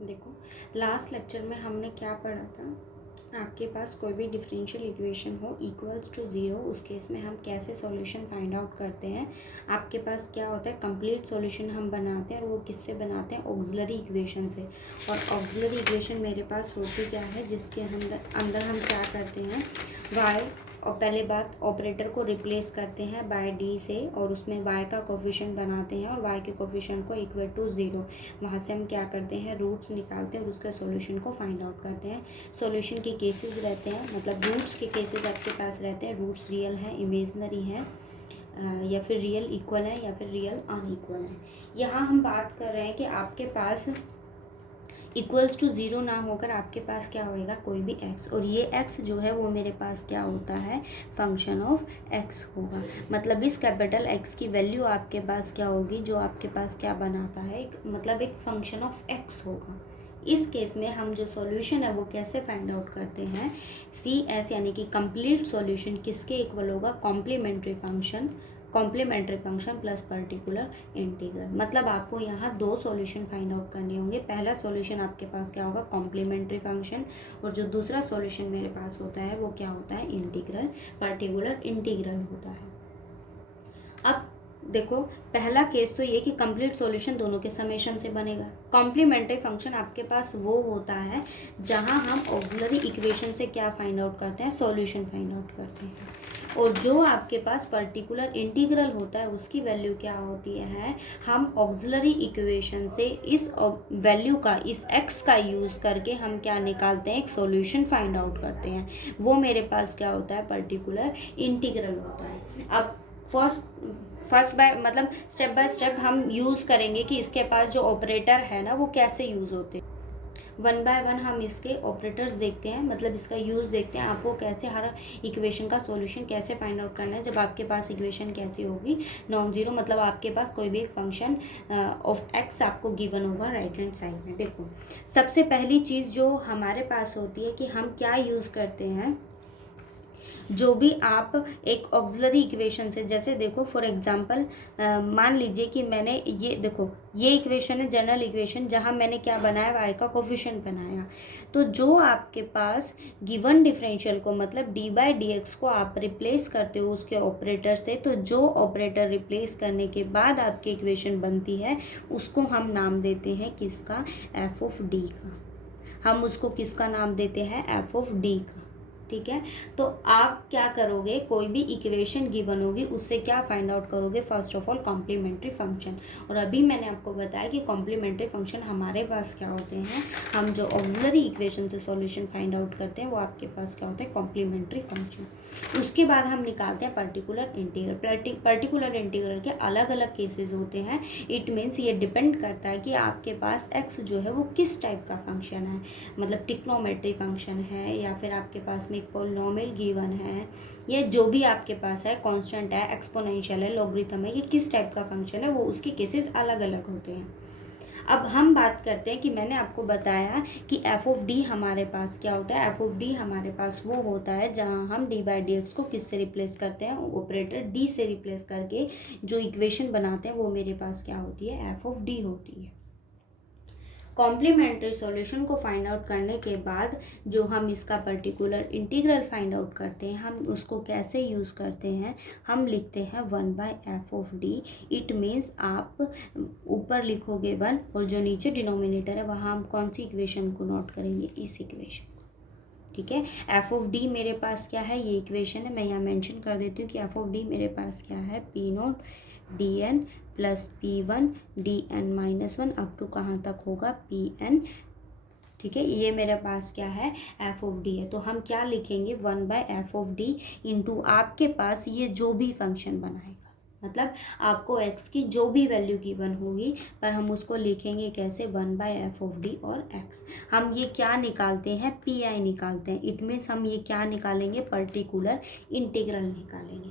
देखो, last lecture में हमने क्या पढ़ा था। आपके पास कोई भी डिफरेंशियल इक्वेशन हो इक्वल्स टू ज़ीरो, उस केस में हम कैसे सॉल्यूशन फाइंड आउट करते हैं। आपके पास क्या होता है, कंप्लीट सॉल्यूशन हम बनाते हैं और वो किससे बनाते हैं, ऑक्सिलरी इक्वेशन से। और ऑक्सिलरी इक्वेशन मेरे पास होती क्या है, जिसके अंदर हम क्या करते हैं, वाई और पहले बात ऑपरेटर को रिप्लेस करते हैं बाय डी से, और उसमें वाई का कोफिशिएंट बनाते हैं और वाई के कोफिशिएंट को इक्वल टू ज़ीरो। वहाँ से हम क्या करते हैं, रूट्स निकालते हैं और उसके सॉल्यूशन को फाइंड आउट करते हैं। सॉल्यूशन के केसेस रहते हैं, मतलब रूट्स के केसेस आपके पास रहते हैं। रूट्स रियल हैं, इमेजनरी हैं, या फिर रियल इक्वल है या फिर रियल अनइक्वल है। यहाँ हम बात कर रहे हैं कि आपके पास इक्वल्स टू ज़ीरो ना होकर आपके पास क्या होएगा, कोई भी एक्स, और ये एक्स जो है वो मेरे पास क्या होता है, फंक्शन ऑफ एक्स होगा। मतलब इस कैपिटल एक्स की वैल्यू आपके पास क्या होगी, जो आपके पास क्या बनाता है, मतलब एक फंक्शन ऑफ एक्स होगा। इस केस में हम जो सॉल्यूशन है वो कैसे फाइंड आउट करते हैं, सी एस यानी कि कंप्लीट सॉल्यूशन किसके इक्वल होगा, complementary function plus particular integral. मतलब आपको यहाँ दो सॉल्यूशन फाइंड आउट करने होंगे। पहला सॉल्यूशन आपके पास क्या होगा, कॉम्प्लीमेंट्री फंक्शन, और जो दूसरा सॉल्यूशन मेरे पास होता है वो क्या होता है, इंटीग्रल, पर्टिकुलर इंटीग्रल होता है। अब देखो, पहला केस तो ये कि कंप्लीट सॉल्यूशन दोनों के समेशन से बनेगा। कॉम्प्लीमेंट्री फंक्शन आपके पास वो होता है जहां हम ऑक्सिलरी इक्वेशन से क्या फाइंड आउट करते हैं, सॉल्यूशन फाइंड आउट करते हैं। और जो आपके पास पर्टिकुलर इंटीग्रल होता है उसकी वैल्यू क्या होती है, हम ऑक्सिलरी इक्वेशन से इस वैल्यू का, इस एक्स का यूज़ करके हम क्या निकालते हैं, एक सॉल्यूशन फाइंड आउट करते हैं। वो मेरे पास क्या होता है, पर्टिकुलर इंटीग्रल होता है। अब फर्स्ट बाय मतलब स्टेप बाय स्टेप हम यूज़ करेंगे कि इसके पास जो ऑपरेटर है ना वो कैसे यूज़ होते हैं। वन बाय वन हम इसके ऑपरेटर्स देखते हैं, मतलब इसका यूज़ देखते हैं। आपको कैसे हर इक्वेशन का सॉल्यूशन कैसे फाइंड आउट करना है जब आपके पास इक्वेशन कैसी होगी, नॉन जीरो, मतलब आपके पास कोई भी एक फंक्शन ऑफ एक्स आपको गिवन होगा राइट हैंड साइड में। देखो, सबसे पहली चीज़ जो हमारे पास होती है कि हम क्या यूज़ करते हैं, जो भी आप एक ऑक्सिलरी इक्वेशन से, जैसे देखो फॉर एग्जांपल मान लीजिए कि मैंने ये देखो, ये इक्वेशन है जनरल इक्वेशन, जहाँ मैंने क्या बनाया, वाई का कोफिशिएंट बनाया। तो जो आपके पास गिवन डिफरेंशियल को, मतलब डी बाई डी एक्स को आप रिप्लेस करते हो उसके ऑपरेटर से, तो जो ऑपरेटर रिप्लेस करने के बाद आपकी इक्वेशन बनती है उसको हम नाम देते हैं किसका, एफ ऑफ डी का। हम उसको किसका नाम देते हैं, एफ ऑफ डी का। ठीक है, तो आप क्या करोगे, कोई भी इक्वेशन गिवन होगी उससे क्या फाइंड आउट करोगे, first of all complementary function. और अभी मैंने आपको बताया कि कॉम्प्लीमेंट्री फंक्शन हमारे पास क्या होते हैं, हम जो ऑक्सिलरी इक्वेशन से सॉल्यूशन फाइंड आउट करते हैं वो आपके पास क्या होते हैं, कॉम्प्लीमेंट्री फंक्शन। उसके बाद हम निकालते हैं पर्टिकुलर इंटीग्रल। पर्टिकुलर इंटीग्रल के अलग अलग केसेस होते हैं। इट मीन्स ये डिपेंड करता है कि आपके पास एक्स जो है वो किस टाइप का फंक्शन है, मतलब ट्रिग्नोमेट्री फंक्शन है या फिर आपके पास में एक पॉलिनॉमियल गिवन है, ये जो भी आपके पास है, कांस्टेंट है, एक्सपोनेंशियल है, लॉगरिथम है, ये किस टाइप का फंक्शन है, वो उसके केसेस अलग अलग होते हैं। अब हम बात करते हैं कि मैंने आपको बताया कि एफ ऑफ डी हमारे पास क्या होता है। एफ ऑफ डी हमारे पास वो होता है जहां हम डी बाई डी एक्स को किससे रिप्लेस करते हैं, ऑपरेटर डी से रिप्लेस करके जो इक्वेशन बनाते हैं वो मेरे पास क्या होती है, एफ ऑफ डी होती है। कॉम्प्लीमेंट्री सॉल्यूशन को फाइंड आउट करने के बाद जो हम इसका पर्टिकुलर इंटीग्रल फाइंड आउट करते हैं, हम उसको कैसे यूज़ करते हैं, हम लिखते हैं one by F of D. It means आप ऊपर लिखोगे वन और जो नीचे डिनोमिनेटर है वहाँ हम कौन सी इक्वेशन को नोट करेंगे, इस इक्वेशन। ठीक है, एफ ऑफ डी मेरे पास क्या है, ये इक्वेशन है। मैं यहाँ मेंशन कर देती हूँ कि एफ ऑफ डी मेरे पास क्या है, P naught D N plus P one D N minus one up to कहाँ तक होगा, पी एन। ठीक है, ये मेरे पास क्या है, एफ ऑफ डी है। तो हम क्या लिखेंगे, one by F of D into आपके पास ये जो भी फंक्शन बनाएगा, मतलब आपको एक्स की जो भी वैल्यू गिवन होगी, पर हम उसको लिखेंगे कैसे, one by F of D और एक्स। हम ये क्या निकालते हैं, पी आई निकालते हैं। इट मीन्स हम ये क्या निकालेंगे, पर्टिकुलर इंटीग्रल निकालेंगे।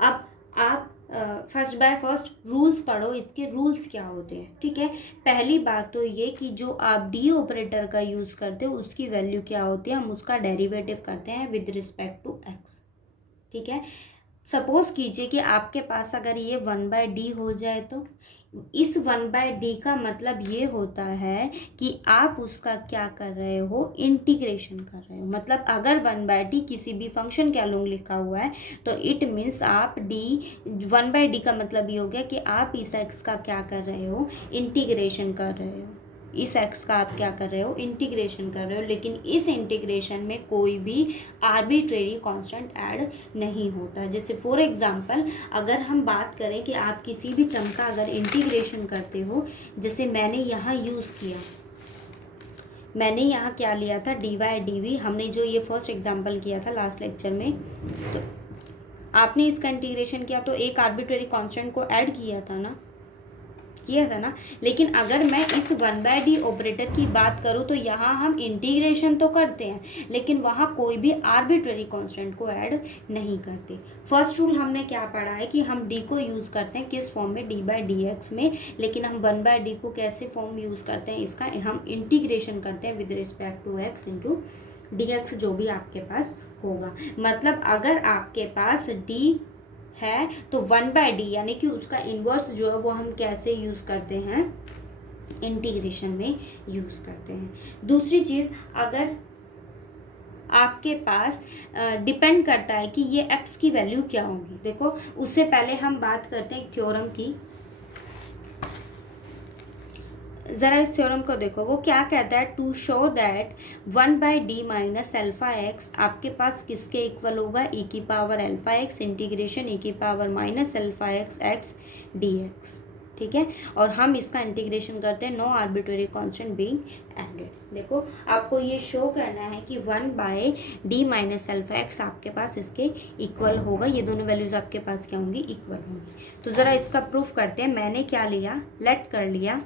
अब आप फर्स्ट बाय फर्स्ट रूल्स पढ़ो, इसके रूल्स क्या होते हैं। ठीक है, पहली बात तो ये कि जो आप डी ऑपरेटर का यूज़ करते हो उसकी वैल्यू क्या होती है, हम उसका डेरिवेटिव करते हैं विद रिस्पेक्ट टू एक्स। ठीक है, सपोज कीजिए कि आपके पास अगर ये वन बाय डी हो जाए तो इस 1/d का मतलब ये होता है कि आप उसका क्या कर रहे हो, इंटीग्रेशन कर रहे हो। मतलब अगर 1/d किसी भी फंक्शन के अलोंग लिखा हुआ है तो इट मीन्स आप 1/d का मतलब ये हो गया कि आप इस x का क्या कर रहे हो, इंटीग्रेशन कर रहे हो। इस x का आप क्या कर रहे हो, इंटीग्रेशन कर रहे हो। लेकिन इस इंटीग्रेशन में कोई भी आर्बिट्रेरी कांस्टेंट ऐड नहीं होता। जैसे फॉर एग्जांपल अगर हम बात करें कि आप किसी भी टर्म का अगर इंटीग्रेशन करते हो, जैसे मैंने यहाँ यूज़ किया, मैंने यहाँ क्या लिया था, dy/dv। हमने जो ये फर्स्ट एग्जांपल किया था लास्ट लेक्चर में, तो आपने इसका इंटीग्रेशन किया तो एक आर्बिट्रेरी कांस्टेंट को ऐड किया था ना। लेकिन अगर मैं इस 1/d ऑपरेटर की बात करूँ तो यहाँ हम इंटीग्रेशन तो करते हैं लेकिन वहाँ कोई भी आर्बिट्रेरी कांस्टेंट को ऐड नहीं करते। फर्स्ट रूल हमने क्या पढ़ा है कि हम d को यूज़ करते हैं किस फॉर्म में, d/dx में, लेकिन हम 1/d को कैसे फॉर्म यूज़ करते हैं, इसका हम इंटीग्रेशन करते हैं with respect to x into dx, जो भी आपके पास होगा। मतलब अगर आपके पास d है तो 1/d यानी कि उसका इन्वर्स जो है वो हम कैसे यूज़ करते हैं, इंटीग्रेशन में यूज़ करते हैं। दूसरी चीज़, अगर आपके पास डिपेंड करता है कि ये x की वैल्यू क्या होगी। देखो उससे पहले हम बात करते हैं थ्योरम की। ज़रा इस थ्योरम को देखो, वो क्या कहता है, to show that 1/d minus alpha x आपके पास किसके इक्वल होगा, e की power alpha x integration e की power minus alpha x x dx। ठीक है, और हम इसका इंटीग्रेशन करते हैं no arbitrary constant being added. देखो आपको ये शो करना है कि 1/d माइनस अल्फ़ा एक्स आपके पास इसके इक्वल होगा। ये दोनों वैल्यूज़ आपके पास क्या होंगी, इक्वल होंगी। तो ज़रा इसका प्रूफ करते हैं। मैंने क्या लिया, लेट कर लिया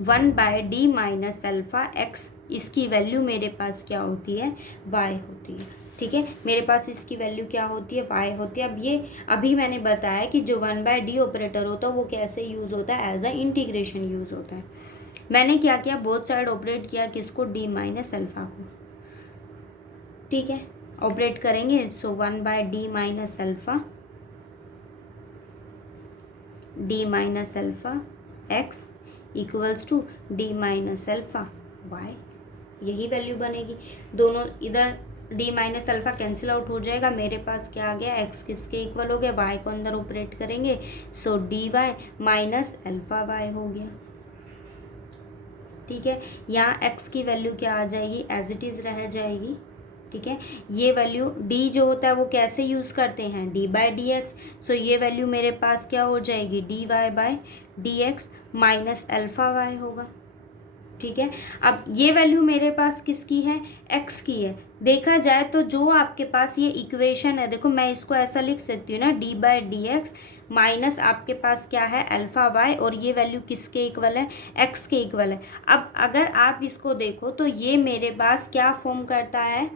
1/d माइनस अल्फ़ा एक्स, इसकी वैल्यू मेरे पास क्या होती है, y होती है। ठीक है, मेरे पास इसकी वैल्यू क्या होती है, y होती है। अब ये अभी मैंने बताया कि जो 1/d ऑपरेटर होता है वो कैसे यूज़ होता है, एज अ इंटीग्रेशन यूज़ होता है। मैंने क्या किया, बोथ साइड ऑपरेट किया, किसको, d माइनस अल्फ़ा को। ठीक है, ऑपरेट करेंगे, so 1/d minus alpha d minus alpha x equals to d minus alpha y, यही वैल्यू बनेगी। दोनों इधर d minus alpha cancel out हो जाएगा, मेरे पास क्या आ गया, x किसके इक्वल हो गया, y को अंदर ऑपरेट करेंगे, सो dy माइनस अल्फ़ा वाई हो गया। ठीक है, यहाँ x की वैल्यू क्या आ जाएगी, एज इट इज़ रह जाएगी। ठीक है, ये वैल्यू d जो होता है वो कैसे यूज़ करते हैं, d/dx। सो ये वैल्यू मेरे पास क्या हो जाएगी, dy/dx माइनस अल्फ़ा वाई होगा। ठीक है, अब ये वैल्यू मेरे पास किसकी है, x की है। देखा जाए तो जो आपके पास ये इक्वेशन है, देखो मैं इसको ऐसा लिख सकती हूँ ना, d/dx माइनस आपके पास क्या है, अल्फ़ा वाई, और ये वैल्यू किसके इक्वल है, x के इक्वल है। अब अगर आप इसको देखो तो ये मेरे पास क्या फॉर्म करता है,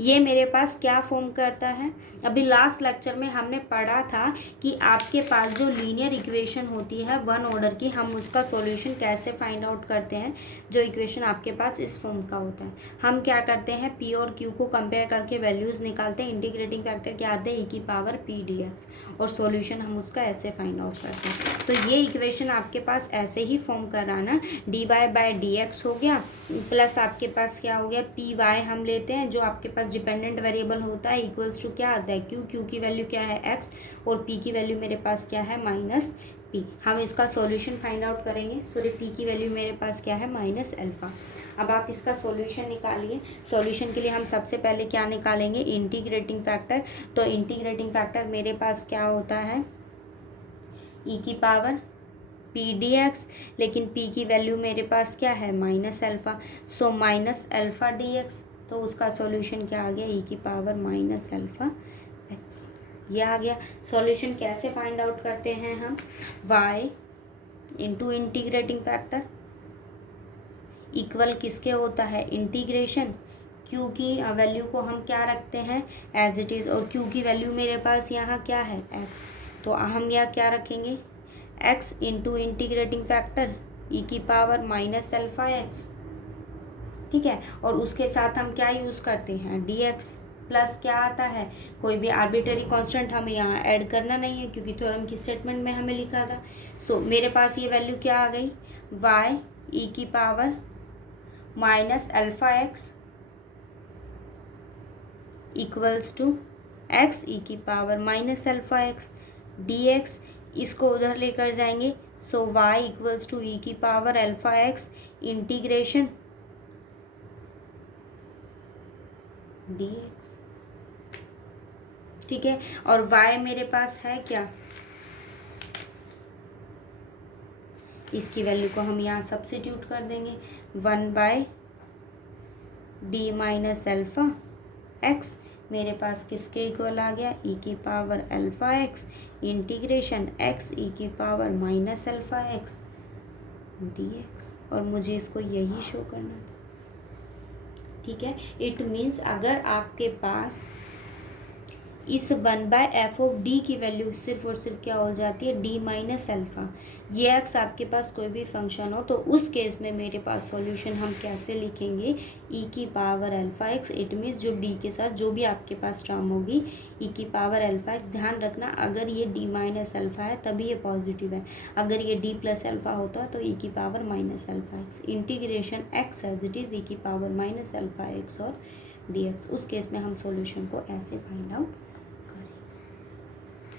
ये मेरे पास क्या फॉर्म करता है, अभी लास्ट लेक्चर में हमने पढ़ा था कि आपके पास जो लीनियर इक्वेशन होती है वन ऑर्डर की, हम उसका सॉल्यूशन कैसे फाइंड आउट करते हैं। जो इक्वेशन आपके पास इस फॉर्म का होता है, हम क्या करते हैं, p और q को कंपेयर करके वैल्यूज़ निकालते हैं, इंटीग्रेटिंग फैक्टर क्या आते हैं, e की पावर p dx, और सॉल्यूशन हम उसका ऐसे फाइंड आउट करते हैं। तो ये इक्वेशन आपके पास ऐसे ही फॉर्म कराना, dy/dx हो गया, प्लस आपके पास क्या हो गया, py हम लेते हैं जो आपके पास डिपेंडेंट वेरिएबल होता है, इक्वल्स टू क्या आता है, q की वैल्यू क्या है, x, और p की वैल्यू मेरे पास क्या है, माइनस p। हम इसका सॉल्यूशन फाइंड आउट करेंगे। सॉरी, p की वैल्यू मेरे पास क्या है, माइनस अल्फ़ा। अब आप इसका सॉल्यूशन निकालिए। सॉल्यूशन के लिए हम सबसे पहले क्या निकालेंगे, इंटीग्रेटिंग फैक्टर। तो इंटीग्रेटिंग फैक्टर मेरे पास क्या होता है, e की पावर p dx, लेकिन p की वैल्यू मेरे पास क्या है, minus alpha, so minus alpha dx, तो उसका सॉल्यूशन क्या आ गया, e की पावर माइनस अल्फ़ा x, ये आ गया। सॉल्यूशन कैसे फाइंड आउट करते हैं हम, y into integrating factor equal किसके होता है, इंटीग्रेशन q की वैल्यू को हम क्या रखते हैं, एज इट इज़, और q की वैल्यू मेरे पास यहाँ क्या है, x, तो हम यहाँ क्या रखेंगे, x into integrating factor e की पावर माइनस अल्फ़ा x। ठीक है, और उसके साथ हम क्या यूज़ करते हैं, dx। प्लस क्या आता है, कोई भी आर्बिट्ररी कांस्टेंट हमें यहाँ ऐड करना नहीं है क्योंकि थ्योरम की स्टेटमेंट में हमें लिखा था। सो मेरे पास ये वैल्यू क्या आ गई, y e की power minus alpha x equals to x e की power minus alpha x dx, इसको उधर लेकर जाएंगे। So y equals to e की power alpha x integration dx, ठीक है। और y मेरे पास है क्या, इसकी वैल्यू को हम यहाँ सब्स्टिट्यूट कर देंगे, 1/d माइनस अल्फ़ा एक्स मेरे पास किसके इक्वल आ गया, e की power alpha x integration x e की power minus alpha x dx, और मुझे इसको यही शो करना था, ठीक है। इट मीन्स अगर आपके पास इस 1/f(d) की वैल्यू सिर्फ और सिर्फ क्या हो जाती है, d माइनस अल्फ़ा, ये x आपके पास कोई भी फंक्शन हो तो उस केस में मेरे पास सॉल्यूशन हम कैसे लिखेंगे, e की power alpha x. It means जो d के साथ जो भी आपके पास टर्म होगी e की पावर अल्फ़ा एक्स, ध्यान रखना अगर ये d माइनस अल्फ़ा है तभी ये पॉजिटिव है, अगर ये d प्लस अल्फ़ा होता है तो e की power minus alpha x integration x as it is e की पावर माइनस अल्फ़ा एक्स और dx। उस केस में हम सॉल्यूशन को ऐसे फाइंड आउट,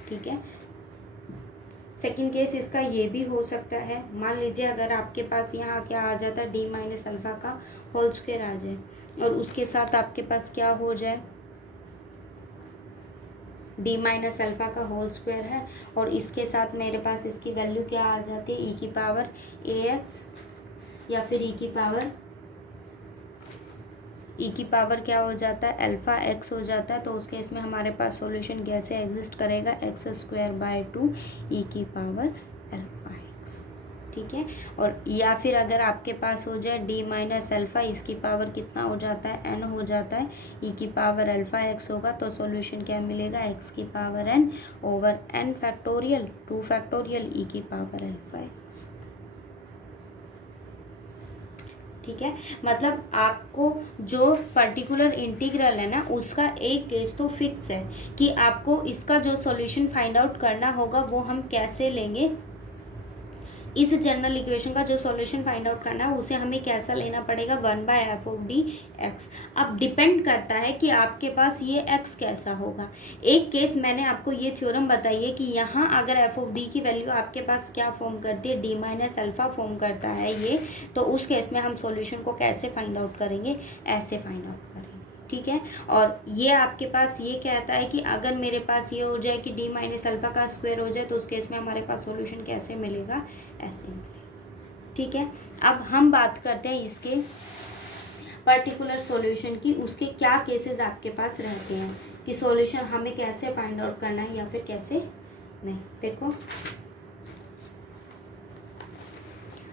ठीक है। सेकंड केस इसका ये भी हो सकता है, मान लीजिए अगर आपके पास यहाँ क्या आ जाता है, d माइनस अल्फ़ा का होल स्क्वायर आ जाए और उसके साथ आपके पास क्या हो जाए, d माइनस अल्फ़ा का होल स्क्वायर है और इसके साथ मेरे पास इसकी वैल्यू क्या आ जाती है, e की पावर ax या फिर e की पावर क्या हो जाता है, अल्फ़ा एक्स हो जाता है। तो उस केस में हमारे पास सॉल्यूशन कैसे एग्जिस्ट करेगा, x²/2 e की पावर अल्फ़ा एक्स, ठीक है। और या फिर अगर आपके पास हो जाए d माइनस अल्फ़ा, इसकी पावर कितना हो जाता है, n हो जाता है, e की पावर अल्फ़ा एक्स होगा तो सॉल्यूशन क्या मिलेगा, x की power n over n factorial 2 factorial e की पावर अल्फ़ा एक्स, ठीक है। मतलब आपको जो पर्टिकुलर इंटीग्रल है ना उसका एक केस तो फिक्स है कि आपको इसका जो सॉल्यूशन फाइंड आउट करना होगा वो हम कैसे लेंगे, इस जनरल इक्वेशन का जो सॉल्यूशन फाइंड आउट करना है उसे हमें कैसा लेना पड़ेगा, 1/f(d) x। अब डिपेंड करता है कि आपके पास ये x कैसा होगा। एक केस मैंने आपको ये थ्योरम बताई है कि यहाँ अगर f(d) की वैल्यू आपके पास क्या फॉर्म करती है, d माइनस अल्फ़ा फॉर्म करता है ये, तो उस केस में हम सॉल्यूशन को कैसे फाइंड आउट करेंगे, ऐसे फाइंड आउट करेंगे, ठीक है। और ये आपके पास ये कहता है कि अगर मेरे पास ये हो जाए कि d माइनस अल्फ़ा का स्क्वायर हो जाए तो उस केस में हमारे पास सॉल्यूशन कैसे मिलेगा, ऐसे मिलेगा, ठीक है। अब हम बात करते हैं इसके पर्टिकुलर सॉल्यूशन की, उसके क्या केसेस आपके पास रहते हैं कि सॉल्यूशन हमें कैसे फाइंड आउट करना है या फिर कैसे नहीं। देखो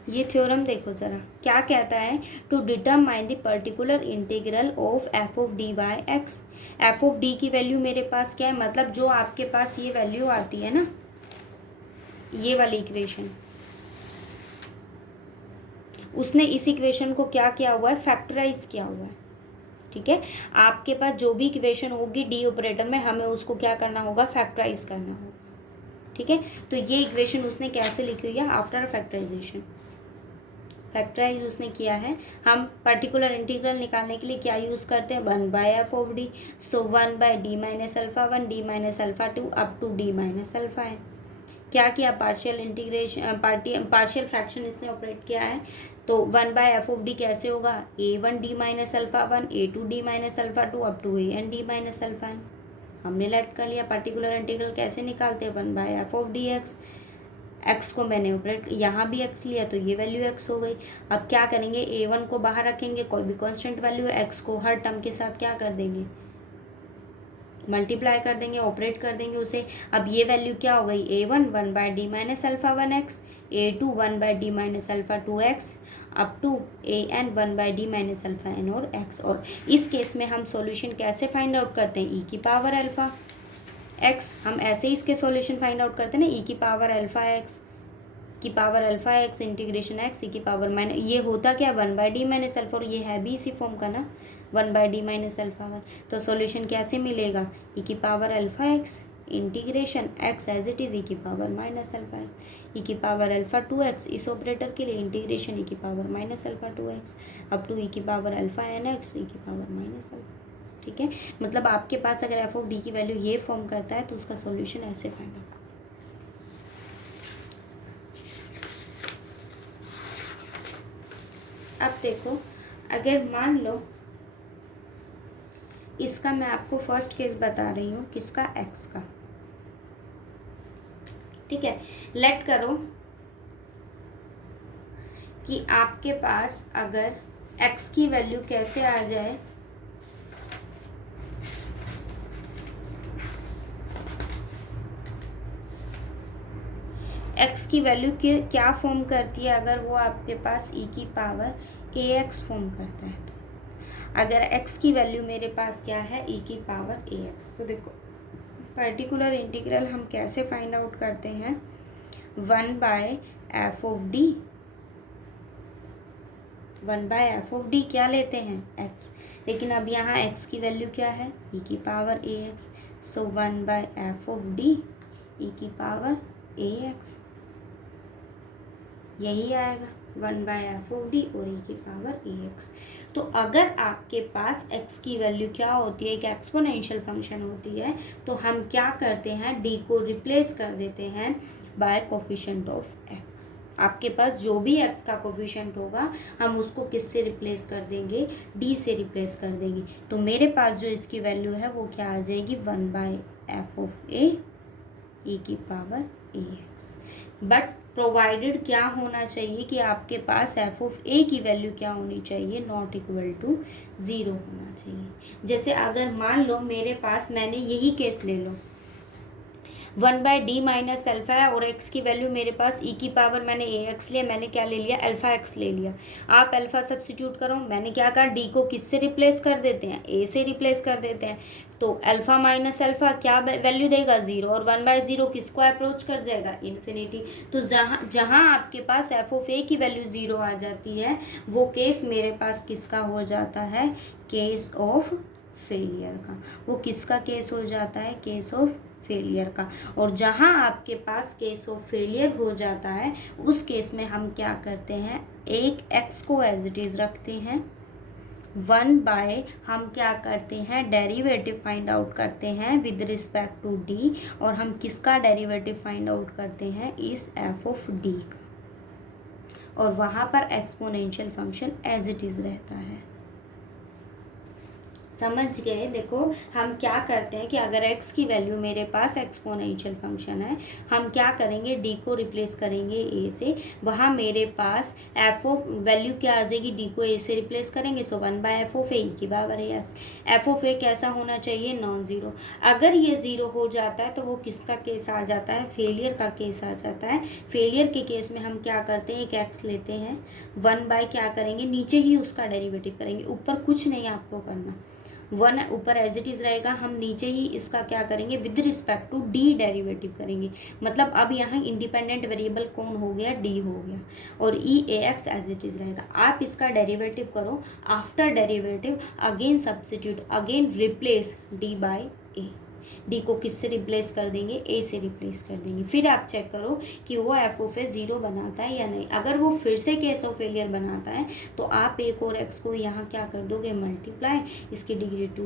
ये थ्योरम देखो ज़रा क्या कहता है, to determine the particular integral of f(d)/x। f(d) की वैल्यू मेरे पास क्या है, मतलब जो आपके पास ये वैल्यू आती है ना, ये वाली इक्वेशन, उसने इस इक्वेशन को क्या किया हुआ है, फैक्टराइज किया हुआ है, ठीक है। आपके पास जो भी इक्वेशन होगी डी ऑपरेटर में हमें उसको क्या करना होगा, फैक्टराइज करना होगा, ठीक है। तो ये इक्वेशन उसने कैसे लिखी हुई है, आफ्टर फैक्टराइजेशन, फैक्टराइज उसने किया है। हम पर्टिकुलर इंटीग्रल निकालने के लिए क्या यूज़ करते हैं, 1/f(d), so 1/d minus alpha 1 d minus alpha 2 up to d minus alpha है। क्या किया, पार्शियल इंटीग्रेशन पार्शियल फ्रैक्शन इसने ऑपरेट किया है। तो 1/f(d) कैसे होगा, a1d minus alpha 1 a2d minus alpha 2 up to an d minus alpha n। हमने लेट कर लिया। पर्टिकुलर इंटीग्रल कैसे निकालते हैं, 1/f(dx), x को मैंने ऑपरेट यहाँ भी x लिया तो ये वैल्यू x हो गई। अब क्या करेंगे, a1 को बाहर रखेंगे, कोई भी कांस्टेंट वैल्यू है, x को हर टर्म के साथ क्या कर देंगे, मल्टीप्लाई कर देंगे, ऑपरेट कर देंगे उसे। अब ये वैल्यू क्या हो गई, a1 1/d minus alpha 1x, a2 1/d minus alpha 2x up to an 1/d minus alpha n और x। और इस केस में हम सॉल्यूशन कैसे फाइंड आउट करते हैं, e की पावर अल्फ़ा x, हम ऐसे ही इसके सॉल्यूशन फाइंड आउट करते हैं ना, e की पावर अल्फ़ा x की power alpha X integration X E की पावर माइनस, ये होता क्या 1/d माइनस अल्फा, और ये है भी इसी फॉर्म का ना 1/d माइनस अल्फा 1। तो सॉल्यूशन कैसे मिलेगा, ई की power alpha X integration X as it is E की power minus alpha X E की पावर अल्फा 2x, इस ऑपरेटर के लिए इंटीग्रेशन ई की power minus alpha 2x up to E की power alpha N X E की power minus alpha. ठीक है, मतलब आपके पास अगर एफ ऑफ डी की वैल्यू ये फॉर्म करता है तो उसका सॉल्यूशन ऐसे फाइंड आउट। अब देखो, अगर मान लो इसका मैं आपको फर्स्ट केस बता रही हूँ, किसका, एक्स का। ठीक है, लेट करो कि आपके पास अगर x की वैल्यू कैसे आ जाए, x की वैल्यू के क्या फॉर्म करती है, अगर वो आपके पास e की पावर ax फॉर्म करता है। अगर x की वैल्यू मेरे पास क्या है, e की पावर ax, तो देखो पर्टिकुलर इंटीग्रल हम कैसे फाइंड आउट करते हैं, 1/f ऑफ d, 1/f(d) क्या लेते हैं, x, लेकिन अब यहाँ x की वैल्यू क्या है, e की पावर ax, सो 1/f(d) e की पावर ax, यही आएगा 1/f(d) और e की पावर ax। तो अगर आपके पास x की वैल्यू क्या होती है, एक एक्सपोनेंशियल फंक्शन होती है, तो हम क्या करते हैं, d को रिप्लेस कर देते हैं बाय कोफिशिएंट ऑफ x। आपके पास जो भी x का कोफिशिएंट होगा हम उसको किससे रिप्लेस कर देंगे, d से रिप्लेस कर देंगे। तो मेरे पास जो इसकी वैल्यू है वो क्या आ जाएगी, 1/f(a) e की पावर ax। बट प्रोवाइडेड क्या होना चाहिए कि आपके पास एफ ऑफ ए की वैल्यू क्या होनी चाहिए, नॉट इक्वल टू 0 होना चाहिए। जैसे अगर मान लो मेरे पास, मैंने यही केस ले लो, 1/d माइनस अल्फा है और x की वैल्यू मेरे पास e की पावर, मैंने ax लिया, मैंने क्या ले लिया, अल्फा x ले लिया। आप अल्फा सब्स्टिट्यूट करो, मैंने क्या कहा, d को किससे रिप्लेस कर देते हैं, a से रिप्लेस कर देते हैं। तो अल्फा माइनस अल्फा क्या वैल्यू देगा, 0, और 1/0 किसको अप्रोच कर जाएगा, इन्फिनिटी। तो जहाँ आपके पास एफ ऑफ ए की वैल्यू 0 आ जाती है, वो केस मेरे पास किसका हो जाता है, केस ऑफ फेलियर का। वो किसका केस हो जाता है, केस ऑफ फेलियर का। और जहाँ आपके पास केस ऑफ फेलियर हो जाता है, उस केस में हम क्या करते हैं, एक x को एज इट इज़ रखते हैं, 1/, हम क्या करते हैं, डेरिवेटिव फाइंड आउट करते हैं विद रिस्पेक्ट टू d, और हम किसका डेरिवेटिव फाइंड आउट करते हैं, इस f ऑफ d का, और वहाँ पर exponential function as it is रहता है। समझ गए। देखो हम क्या करते हैं कि अगर x की वैल्यू मेरे पास एक्सपोनेंशियल फंक्शन है, हम क्या करेंगे, d को रिप्लेस करेंगे a से, वहाँ मेरे पास f ऑफ वैल्यू क्या आ जाएगी, d को a से रिप्लेस करेंगे, सो 1/f ऑफ a की power ax। f of a कैसा होना चाहिए, नॉन ज़ीरो। अगर ये ज़ीरो हो जाता है तो वो किसका केस आ जाता है, फेलियर का केस आ जाता है। फेलियर के केस में हम क्या करते हैं, एक x लेते हैं, 1/, क्या करेंगे, नीचे ही उसका डेरिवेटिव करेंगे, ऊपर कुछ नहीं आपको करना, 1 ऊपर एज इट इज़ रहेगा, हम नीचे ही इसका क्या करेंगे, with respect to d derivative करेंगे। मतलब अब यहाँ इंडिपेंडेंट वेरिएबल कौन हो गया, d हो गया, और e ax as it is रहेगा। आप इसका डेरिवेटिव करो, after derivative again substitute, again replace d by a। d को किससे रिप्लेस कर देंगे, a से रिप्लेस कर देंगे। फिर आप चेक करो कि वो एफ ऑफ ए 0 बनाता है या नहीं। अगर वो फिर से केस ऑफ फेलियर बनाता है तो आप एक और x को यहाँ क्या कर दोगे, मल्टीप्लाई, इसकी डिग्री 2